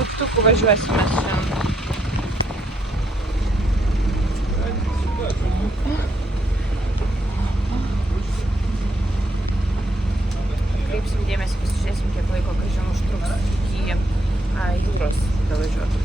Tuk-tuku važiuosime šiandien. Kreipsim dėmesį, pasižiūrėsim, kiek laiko, kai žinau, užtruks iki jūros davažiuoti.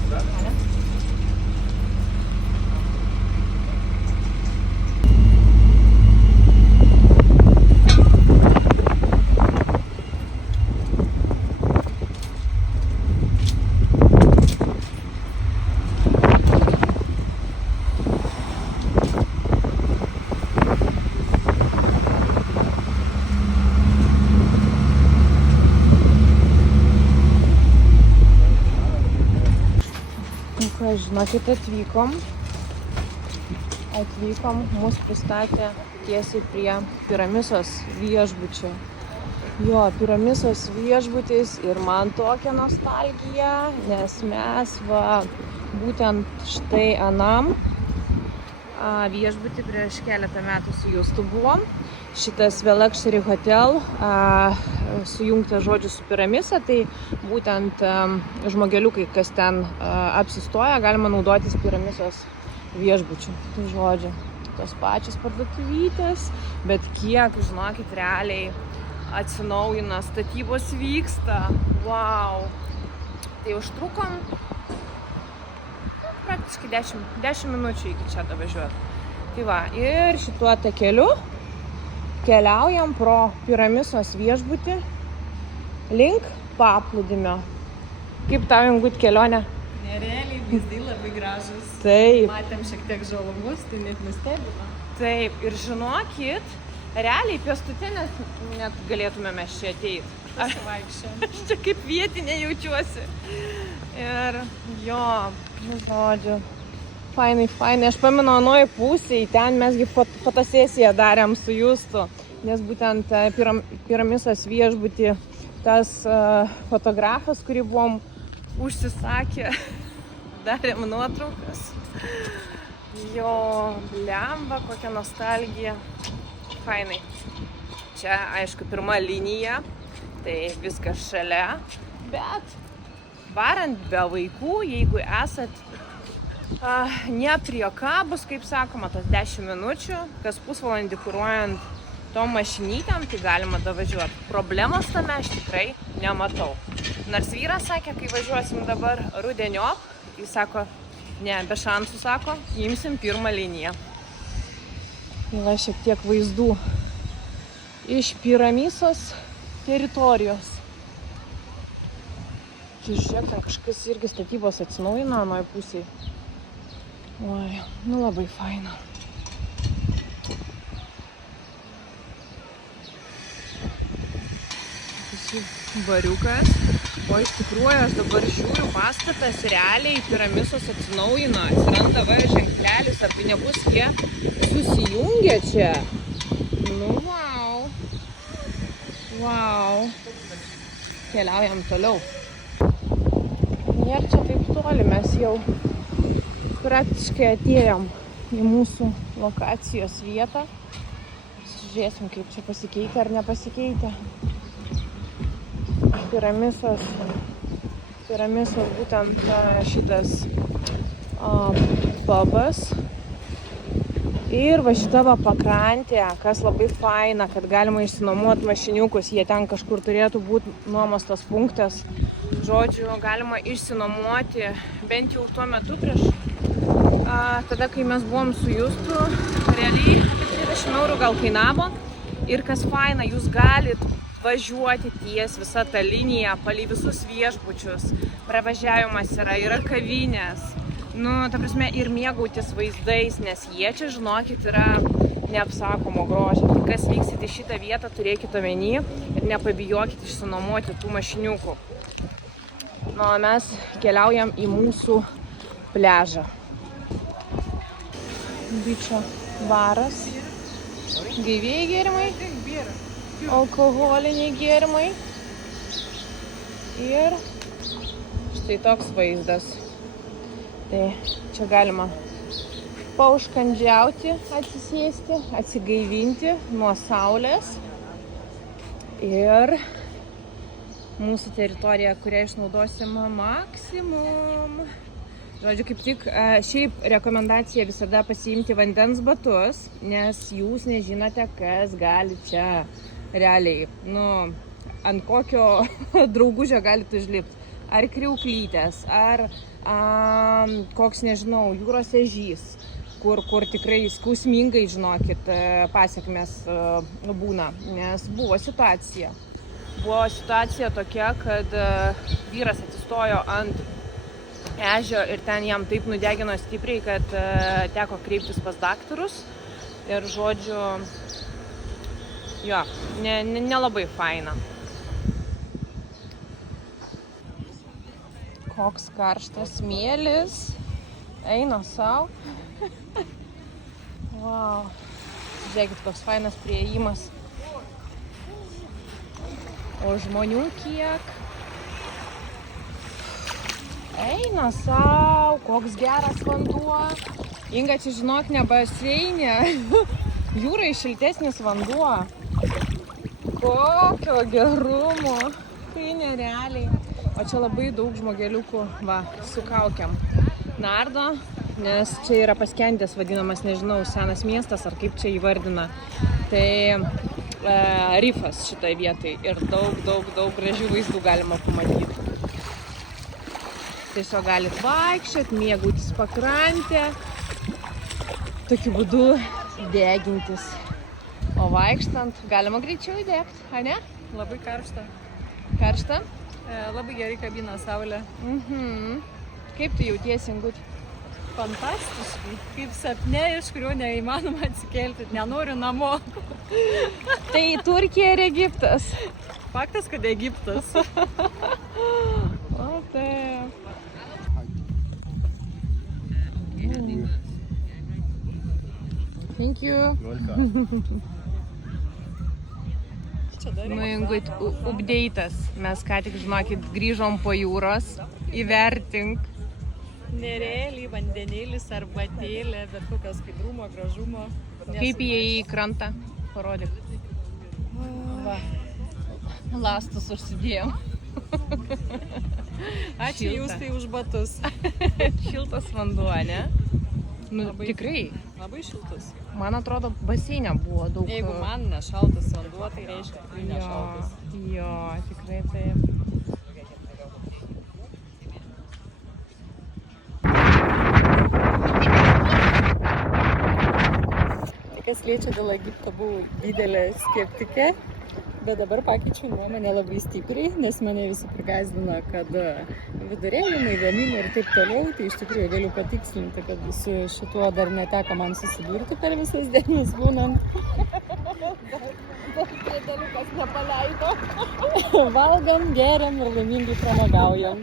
Žinokit, atvykom, mus pristatė tiesiai prie Piramisos viešbučio. Jo, Piramisos viešbutis ir man tokia nostalgija, nes mes būtent štai anam viešbutį prieš keletą metų su Justu buvom. Šitas Luxury Hotel sujungta žodžiu su Piramisa, tai būtent žmogeliukai, kas ten apsistoja, galima naudotis Piramisos viešbučiu. Tai žodžiu, tos pačios parduotuvytės, bet kiek, žinokit, realiai atsinaujina, statybos vyksta. Wow! Tai užtrukom praktiškai 10 minučių iki čia davažiuoti. Tai va, ir šituo takeliu keliaujam pro Piramisos viešbutį link paplūdimio. Kaip tau, Ingut, kelionė? Nerealiai, vaizdai labai gražus. Taip. Matėm šiek tiek žalumus, tai net nustebino. Taip, ir žinokit, realiai pėstutinės net galėtume mes čia ateiti. Aš čia kaip vietinė jaučiuosi. Ir jo, žodžiu, fainai. Aš pamenu anoje pusėje, ten mesgi fotosesiją darėm su Justu, nes būtent Piramisos viešbutį tas fotografas, kurį buvom užsisakę, darėm nuotraukas. Jo, blemba, kokia nostalgija. Fainai. Čia, aišku, pirma linija, tai viskas šalia, bet varant be vaikų, jeigu esat nepriekabus, kaip sakoma, tos 10 minučių, kas pusvalandį kuruojant tom mašinytėm, tai galima davažiuoti. Problemos tame aš tikrai nematau. Nors vyras sakė, kai važiuosim dabar rudeniop, jis sako, ne, be šansų, sako, imsim pirmą liniją. Yra šiek tiek vaizdų iš Piramisos teritorijos. Čia žiūrėk, ten kažkas irgi statybos atsinaujina anoje pusėje. Oi, nu labai faina. Bariukas. O iš tikrųjų, aš dabar žiūriu, pastatas realiai Piramisos atsinaujina. Atsiranda ženklelis, ar tai nebus jie susijungia čia. Nu, wow. Wow. Keliaujam toliau. Nėra čia taip toli, mes jau praktiškai atėjom į mūsų lokacijos vietą. Žiūrėsim, kaip čia pasikeitė ar nepasikeitė. Piramisos būtent šitas pubas. Ir va šita pakrantė, kas labai faina, kad galima išsinuomoti mašiniukus, jie ten kažkur turėtų būti nuomos tas punktas. Žodžiu, galima išsinuomoti bent jau tuo metu prieš tada, kai mes buvom su Justu, realiai apie 30 eurų gal kainavo. Ir kas faina, jūs galit važiuoti ties visą tą liniją, palei visus viešbučius. Pravažiavimas yra kavinės. Nu, ta prasme, ir mėgautis vaizdais, nes jie čia, žinokit, yra neapsakomo grožio. Tai kas vyksit į šitą vietą, turėkit omeny ir nepabijokit išsinuomoti tų mašiniukų. Nu, mes keliaujam į mūsų pliažą. Bičio baras, gaivieji gėrimai, alkoholiniai gėrimai ir štai toks vaizdas. Tai čia galima paužkandžiauti, atsisėsti, atsigaivinti nuo saulės ir mūsų teritorija, kurią išnaudosim maksimum. Žodžiu, kaip tik šiaip rekomendacija visada pasiimti vandens batus, nes jūs nežinote, kas gali čia realiai. Nu, ant kokio draugužio galite užlipti. Ar kriauklytės, ar koks, nežinau, jūros ežys, kur tikrai skausmingai, žinokit, pasekmės būna. Nes buvo situacija. Buvo situacija tokia, kad vyras atsistojo ant ežio ir ten jam taip nudegino stipriai, kad teko kreiptis pas daktarus. Ir žodžiu, jo, nelabai faina. Koks karštas smėlis. Eina sau. Wow. Žiūrėkit, koks fainas priėjimas. O žmonių kiek. Eina sau. Koks geras vanduo. Inga, čia žinok, ne baseinė. Jūrai šiltesnis vanduo. Kokio gerumo. Tai nerealiai. O čia labai daug žmogeliukų, va, su kaukiam nardo, nes čia yra paskendęs vadinamas, nežinau, senas miestas, ar kaip čia įvardina. Tai rifas šitai vietai ir daug gražių vaizdų galima pamatyti. Tiesiog galit vaikščiot, mėgautis pakrantę, tokiu būdu degintis. O vaikštant galima greičiau įdegti, a ne? Labai karšta. Karšta? Labai gerai kabina saulė. Kaip tu jautiesi, Ingut? Fantastiškai. Kaip sapne, iš kurio neįmanoma atsikelti. Nenoriu namo. Tai Turkija ir Egiptas. Faktas, kad Egiptas. O taip. Thank you. Nu, Ingut, updeitas. Mes ką tik, žinokit, grįžom po jūros. Įvertink. Nerealiai vandenėlis, arbatėlė, bet kokio skaidrumo, gražumo. Kaip įėjai į krantą? Parodyk. Va. Lastus užsidėjom. Ačiū jūs tai už batus. Šiltas vanduo, ne? Nu, Labai tikrai. Labai šiltas. Man atrodo, baseinė buvo daug. Jeigu man nešaltas vanduo, tai reiškia tikrai nešaltas. Jo, tikrai taip. Kas liečia dėl Egipto, buvau didelė skeptikė, bet dabar pakeičiau nuomonę labai stipriai, nes mane visi prigąsdino, kad vidurėjimai, vėmimai ir taip toliau, tai iš tikrųjų galiu patikslinti, kad su šituo dar neteko man susidurti per visas dienas būnant. Prie dalykas nepaleido. Valgam, geriam ir laimingai pramagaujam.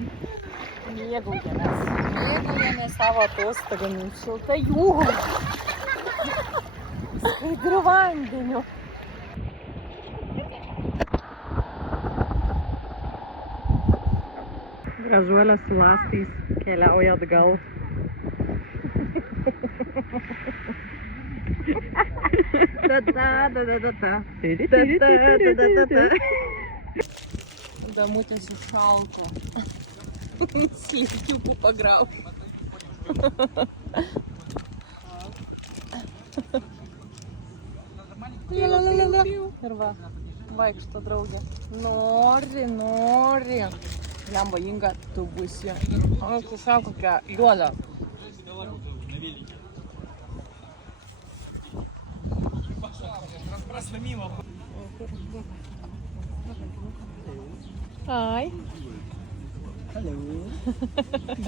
Mėgaujamės savo atostogomis. šilta jūra. Skaidriu vandeniu. Gražuolė su lastais keliauja atgal. Damutės iššalko. Slikiukų pagrau. Ir va, vaikšto draugė. Nori. Lemba, Inga, tu būsi. O, tu sako, kokia juoda. Hi. Hello.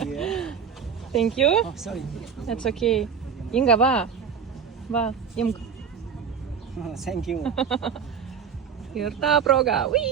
Yeah. Thank you. Oh, sorry. That's okay. Inga, va. Va, imk. Thank you. Ir ta proga. Ui!